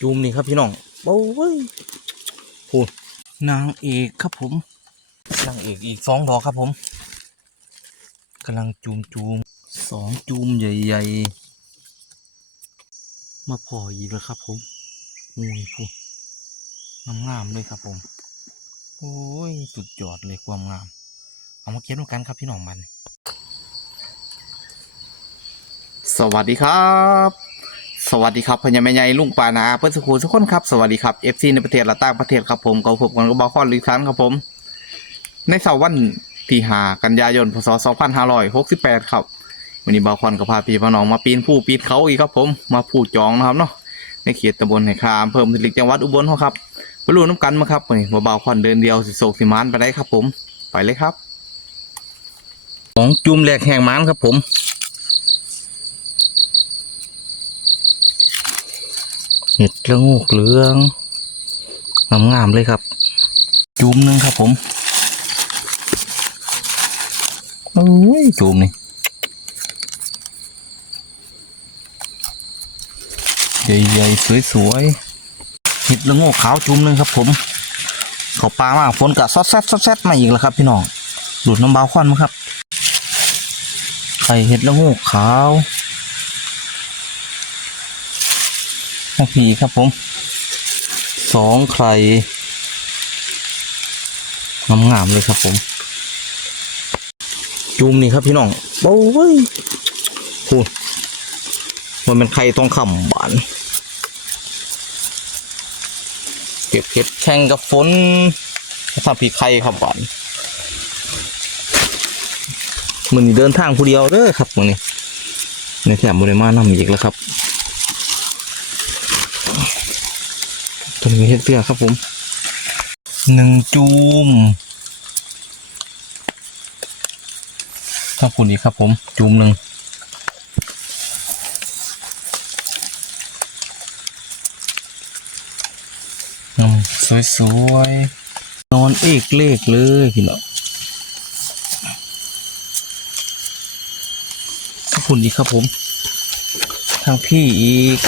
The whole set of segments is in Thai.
จูมนี่ครับพี่น้องโอ้ยพูดนางเอกครับผมนางเอกอีกสองดอกครับผมกำลังจูมจูมสองจูมใหญ่ๆ มาพออีกแล้วครับผมอุ้ยพูดงามๆเลยครับผม โอ้ย สุดยอดเลยความงาม เอามาเก็บด้วยกันครับพี่น้องมัน สวัสดีครับ สวัสดีครับพญาแม่ใหญ่ลุงปานาเพื่อนสุขุทุกคนครับ สวัสดีครับเอฟซีในประเทศและต่างประเทศครับผมกับผมกันก็บาคอนลิซันครับผม ในเสาร์วันที่หากันยายนพศ2568 ครับวันนี้บาคอนกับพาพี่พน้องมาปีนผู้ปีนเขาอีกครับผมมาผู้จองนะครับเนาะในเขตตำบลไหคามเพิ่มสิริจังหวัดอุบลครับไปรู้น้ำกันมาครับวันนี้มาบาคอนเดินเดียวสิโศกสิมานไปได้ครับผม ไปเลยครับของจุ่มแหลกแห่งมันครับผม เห็ดละงูกเหลืองงามๆเลยครับ จุ่มหนึงครับผมโอ้ยจุ่มนี่ใหญ่ๆสวยๆเห็ดละงูขาวจุ่มหนึงครับผมเขาปลามากฝนกะซอดแซดซอดแซดมาอีกแล้วครับ พี่น้องหลุดน้ำเบาควันมาครับไข่เห็ดละงูขาว ข้างผีครับผมสองใครงามงามๆเลยครับผมจูมนี่ครับพี่น้องโอ้ยพูดมันเป็นไข่ต้องคำบานเก็บเห็ดแข่งกับฝนทำผีไข่ครับบานมือนี้เดินทางผู้เดียวเด้อครับมือนี้ในแถมบริมาน้ำอีกแล้วครับ ตัวนี้เฮ็ดเสื้อครับผมหนึ่งจูมต้องคุณอีกครับผม จูมหนึ่งสวยๆ นอนเอกเลกเลยพี่น้องขอบคุณอีกครับผม ทางพี่อีก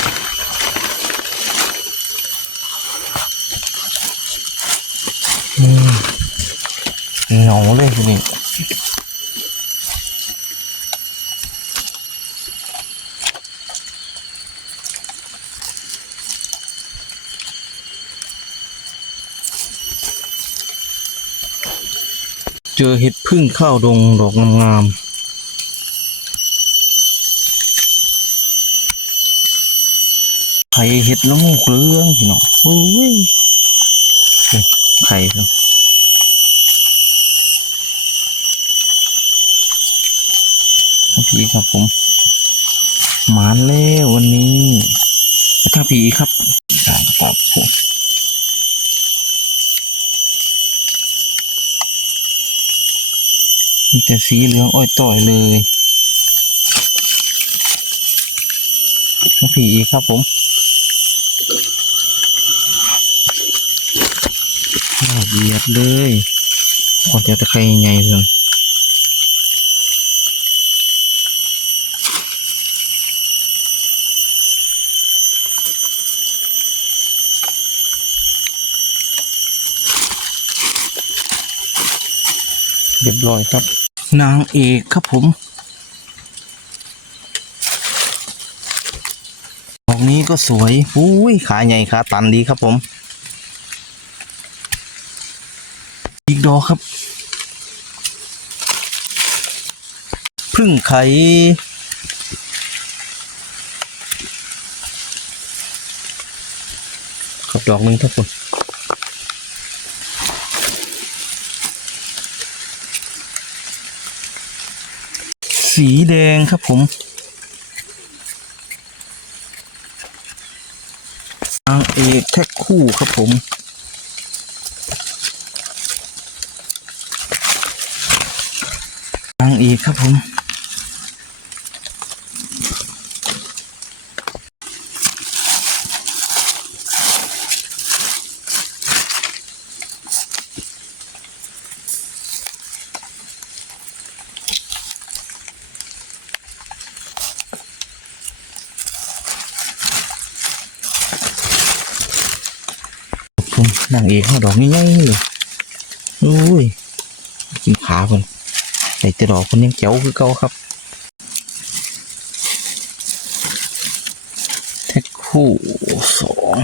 อืมเหงาเลยทีนี้เจอเห็ดพึ่งข้าวดงดอกงามๆไข่เห็ดละงูกเหลืองพี่น้องโอ้ยไข่ครับ ผีครับผมหมานแล้ววันนี้แล้วถ้าผีครับครับครับผมมีแต่สีเหลืองอ้อยต่อยเลยถ้าผีครับผมน่าเบียดเลยขอจะตะไคร้ใหญ่เพิ่ง เรียบร้อยครับ นางเอกครับผมดอกนี้ก็สวยอุ้ยขาใหญ่ขาตันดีครับผม อีกดอกครับพึ่งไข่ครับดอกหนึ่งครับผม สีแดงครับผมนางเอกแท็กคู่ครับผม นางเอกครับผม ผมนางเอกเขาดอกง่ายๆเลยโอ้ยกินขาคนใส่แต่ดอกคนยังเจ๋วคือเก่าครับแท็กคู่สอง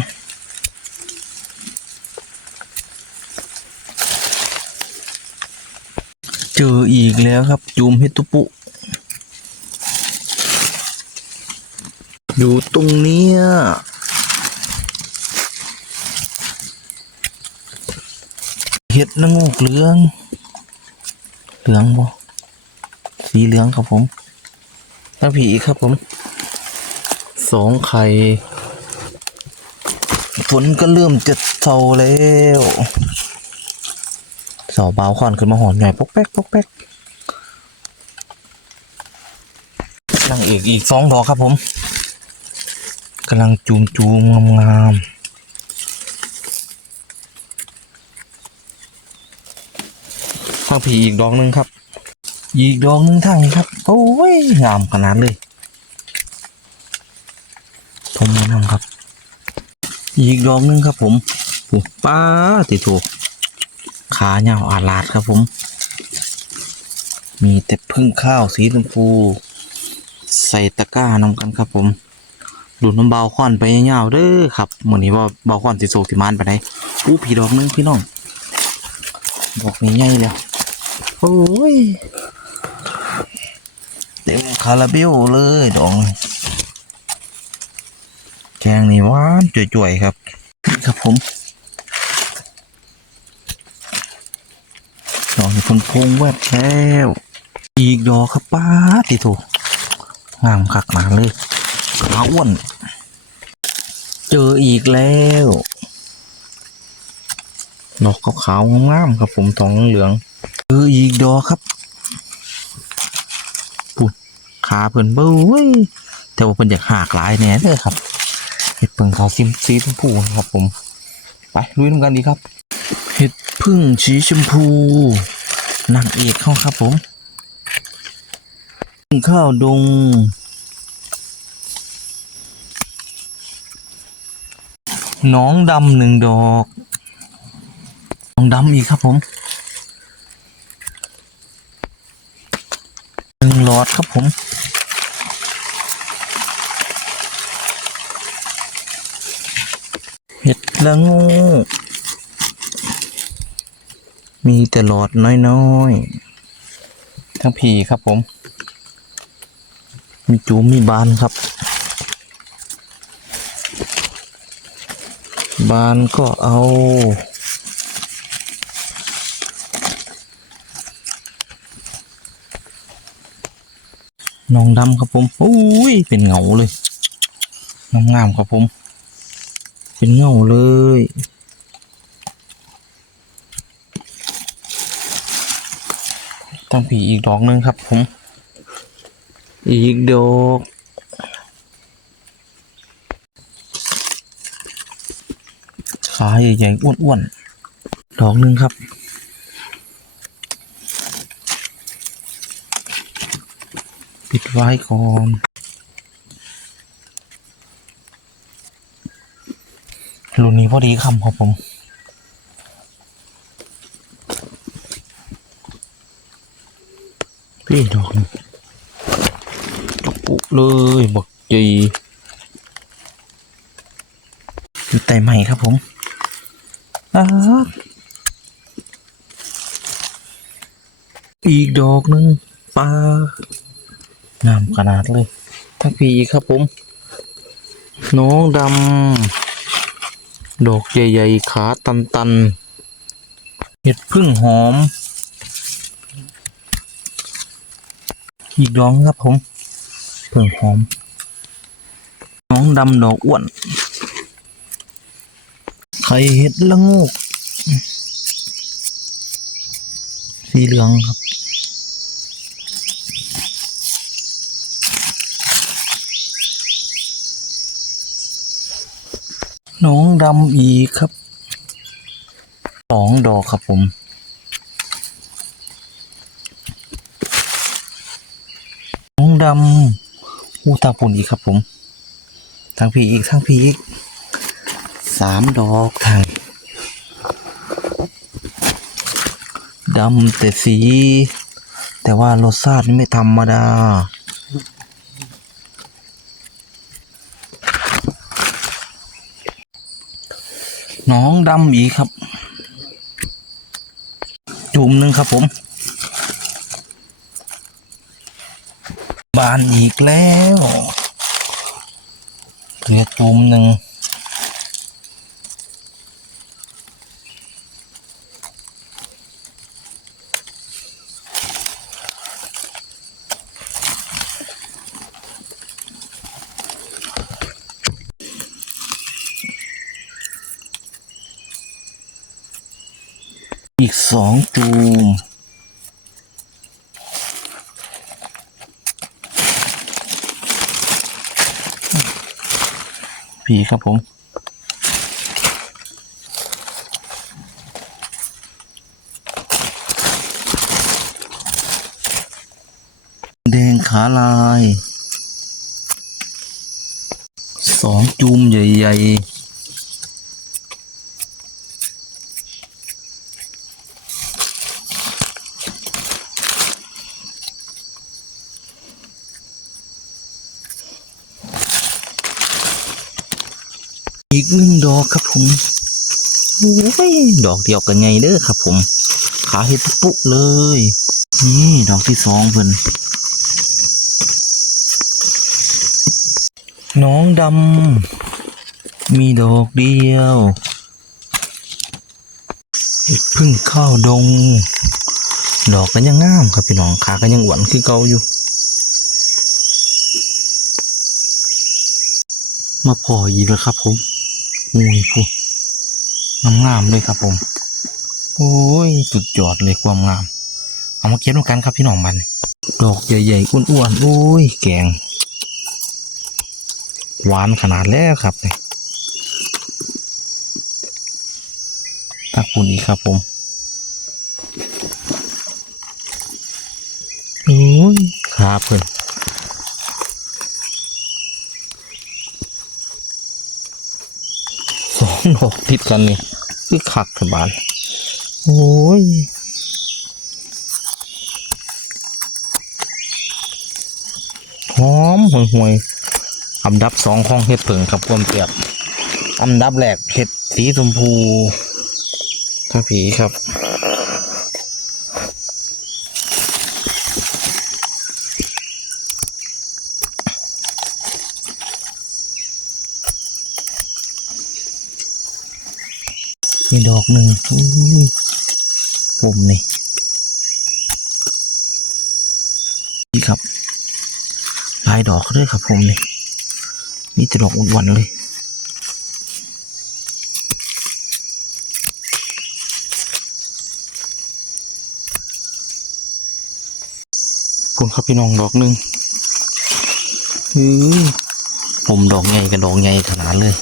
เจออีกแล้วครับ จูมเฮตุปุ อยู่ตรงเนี้ยเห็ดละโงกเหลือง เหลืองบ่สีเหลืองครับผมแล้วผีครับผม สองไข่ฝนก็เริ่มจะเศร้าแล้วเสาเบาควันขึ้นมาหอนใหญ่ปกแป๊กปกแป๊กนางเอกอีกสองดอกครับผมกำลังจูมจูมงามงาม ทางผีอีกดอกหนึ่งครับ อีกดอกหนึ่งทางนี้ครับ โอ้ยงามขนาดเลยผมแนะนำครับ อีกดอกหนึงครับ ผมโอ้ป้าติโถขาเงาวอาลาดครับผม มีแต่พึ่งข้าวสีชมพู ใส่ตะกร้านำกันครับ ผมดูดน้ำเบาควันไปเงาวเด้อครับเหมือนนี้ว่าเบาควันสิโศกสิมานไปไหนอู้ผีดอกหนึงพี่น้องดอกนี้ใหญ่แล้ว โอ้ยเต็มคาราเบลเลยดอกนี้แกงนี่หวานจ่วยๆครับครับผมดอกนี่คนพงแวบแล้วอีกดอกครับป้าติโถงามคักหนาเลยขาอ้วนเจออีกแล้วดอกขาวๆงามๆครับผมทองเหลือง เจออีกดอกครับปุ๊ขาเพิ่นเบ้ยแต่ว่าเพิ่นอยากหากหลายแน่เด้อครับเห็ดพึ่งขาวซิมสีชมพูนะครับผม ไปลุยน้ำกันดีครับ เห็ดพึ่งสีชมพูนางเอกเข้าครับผมข้าวดงน้องดำหนึ่งดอก น้องดำอีกครับผม หลอดครับผมเห็ดละงู มีแต่หลอดน้อยๆ ทั้งผีครับผม มีจูมมีบานครับ บานก็เอา น้องดำครับผมโอ้ยเป็นเงาเลยงามๆครับผม เป็นเงาเลยตั้งผีอีกดอกหนึ่งครับผม อีกดอกขาใหญ่ๆอ้วนๆดอกหนึ่งครับ ปิด ไว้ก่อนรุ่นนี้พอดีคำครับผมพี่ดอกนี่ดอกปุเลยบักจีอยู่ใต้ไม้ครับผมอ้าอีกดอกหนึ่งปลา งามขนาดเลย ทั้งพีครับผม น้องดำดอกใหญ่ๆ ขาตันๆ เห็ดพึ่งหอม อีกดอกครับผมพึ่งหอม น้องดำดอกอ้วนไข่เห็ดละงูกสีเหลืองครับ ดำอีกครับสองดอกครับผมสองดำอูตาปุ่นอีกครับผมทางพีอีกทางพีอีกสามดอกทางดำแต่สี แต่ว่ารสชาตินี่ไม่ธรรมดา น้องดำอีกครับ จุ่มหนึ่งครับผม บานอีกแล้วเหลือจุ่มหนึ่ง อีกสองจูม ผีครับผมแดงขาลาย สองจูมใหญ่ ๆ หนึ่งดอกครับผมโอ้ยดอกเดียวกันไงเด้อครับ ผม ขาเห็ดปุ๊เลย นี่ดอกที่สองเพิ่นน้องดำ มีดอกเดียวเห็ดพึ่งข้าวดง ดอกกันยังงามครับพี่น้องขากันยังหวานคือเก่าอยู่มาพออีกแล้วครับผม อุ้ยผู้งามๆเลยครับผม โอ้ย สุดยอดเลยความงาม เอามาเก็บด้วยกันครับพี่น้องมัน ดอกใหญ่ๆอ้วนๆโอ้ย แกง หวานขนาดแล้วครับเนี่ยตักปุ่นอีกครับผมโอ้ยขาเพิ่อง ดอกติดกันนี่คือขักสบานโอ้ยหอมห่วยห่วยๆอันดับสองของเห็ดเผิงครับความเปรียบอันดับแรกเห็ดสีชมพูท่าผีครับ หนึ่งผมนี่นี่ครับ ลายดอกเลยครับผมนี่นี่จะดอกอ้วนๆเลยคุณครับพี่น้องดอกหนึ่งอือผมดอกใหญ่กับดอกใหญ่ขนาดเลย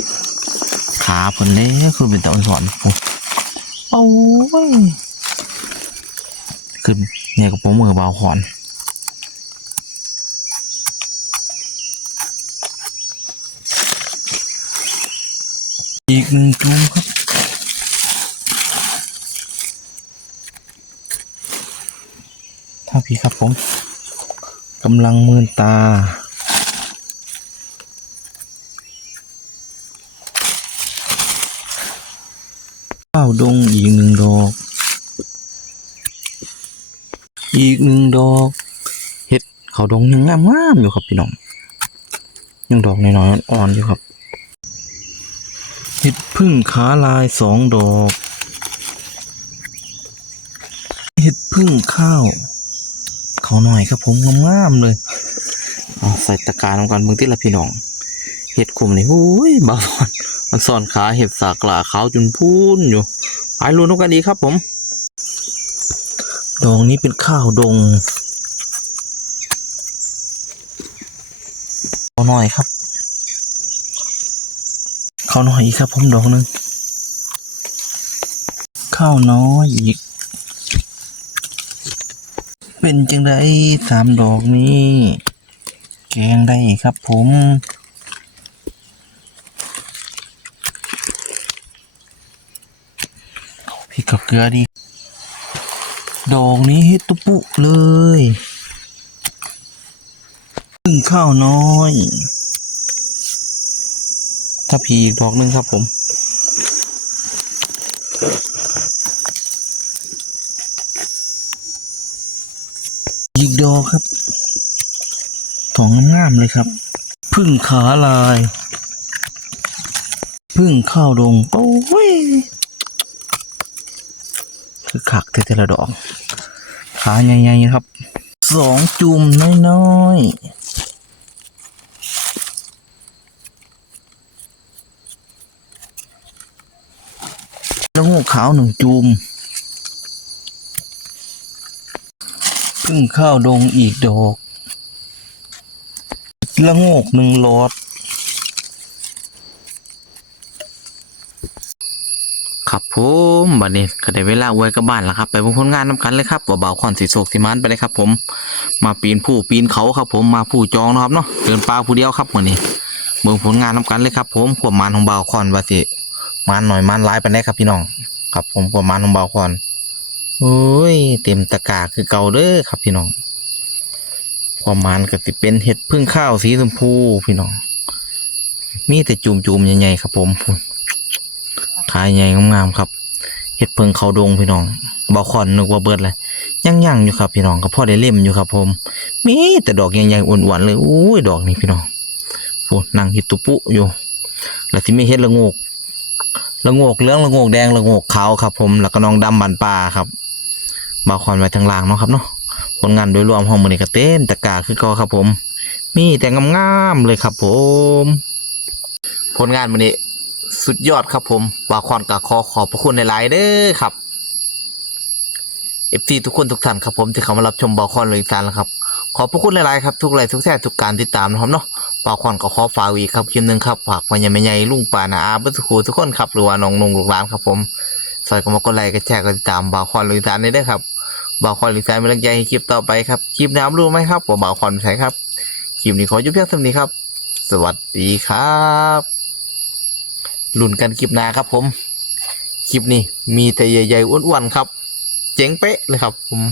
ขาเพิ่นแล้วคือเป็นตะอ่อนสอนผม อ้ยคือเนี่ยกับผมมือเบาขอนอีกหนึ่งจุ้มครับถ้าพี่ครับผมกำลังมืนตา ข้าว ดงอีกหนึ่งดอก อีกหนึ่งดอกเห็ดข้าวดงยังงามงามอยู่ครับพี่น้องยังดอกน้อยๆอ่อนอยู่ครับเห็ดพึ่งขาลายสองดอกเห็ดพึ่งข้าวเขาหน่อยครับผมงามๆเลยเอาใส่ตะกร้ารลงกันเมืองที่ละพี่น้องเห็ดขมนี่โอ้ยบาบอนมันซ่อนขาเห็ดสากลาขาวจนพูนอยู่ ไปลุ้นกันดีครับผม ดอกนี้เป็นข้าวดงเขาหน่อยครับข้าวน้อยอีกครับผมดอกหนึ่งข้าวน้อยอีก เป็นจังไดสามดอกนี้ แกงได้ครับผมพริกกับ เกลือดี ดอกนี้เฮ็ดตุปุเลยพึ่งข้าวน้อยถ้าพีดอกหนึงครับผมอีกดอกครับถองงามๆเลยครับ พึ่งขาลาย พึ่งข้าวดงโอ้ย คักเทแต่ละดอกขาใหญ่ๆครับสองจุ่มน้อยๆแล้วงูขาวหนึ่งจุ่มพึ่งข้าวดงอีกดอกละโงกหนึ่งหลอด ครับผมบัดนี้ก็ได้เวลาอวยกับบ้านแล้วครับ ไปเบิ่งผลงานนำกันเลยครับว่าเบาวคอนสีโศกสีมันไปเลยครับ ผม มาปีนผู้ปีนเขาครับ ผมมาผู้จองนะครับเนาะเดินป่าผู้เดียวครับมื้อนี้เบิ่งผลงานนำกันเลยครับ ผมความมันของเบาวคอนว่าสิมันหน่อยมันหลายปานใดครับพี่น้องครับ ผมความมันของเบาวคอนโอ้ยเต็มตะกร้าคือเก่าเด้อครับพี่น้องความมันก็สิเป็นเห็ดพึ่งข้าวสีชมพูพี่น้อง มีแต่จุ่มๆใหญ่ๆครับผม ขายใหญ่งามๆครับเห็ดเพิงเขาดงพี่น้องบอคอนนึกว่าเบิดเลยยังยังๆอยู่ครับพี่น้องก็พ่อได้เล่มอยู่ครับ ผม มีแต่ดอกใหญ่ๆอ้วนๆเลยอุ้ยดอกนี้พี่น้องโอ้นั่งห็ดตุปุอยู่แล้วที่ไม่เห็ดละงกละงกเหลืองละงกแดงละงกขาวครับ ผมแล้วก็น้องดำบันปลาครับบาคอนไว้ทางล่างเนาะครับเนาะผลงานโดยรวมห้องมือนี้ก็เต็มตะกร้าคือก็ครับ ผม มีแต่งามๆเลยครับ ผม ผลงานมือนี้ สุดยอดครับผมบาคอนกับขอขอบพระคุณในไลน์เด้อครับเอฟซีทุกคนทุกท่านครับผมที่เข้ามารับชมบาคอนเลยสานแล้วครับ ขอบพระคุณในไลน์ครับทุกไลค์ทุกแท้ทุกการติดตามนะครับเนาะบาคอนก็ขอฝากอีครับคลิปหนึ่งครับฝากมายังไม่ใหญ่ลุงป่านาอาบุตรครูทุกคนครับหรือว่าน้องนุ่งลูกหลานครับผมสอยก็มากดไลค์กดแชร์กดติดตามบาคอนเลยสานได้เด้อครับบาคอนเลยสานเป็นกำลังใจให้คลิปต่อไปครับคลิปน้ำรู้ไหมครับว่าบาคอนใช่ครับคลิปนี้ขอยุบเพียงเท่านี้ครับ สวัสดีครับ ลุ้นกันคลิปหน้าครับผม คลิปนี้มีแต่ใหญ่ๆอ้วนๆครับ เจ๋งเป๊ะเลยครับผม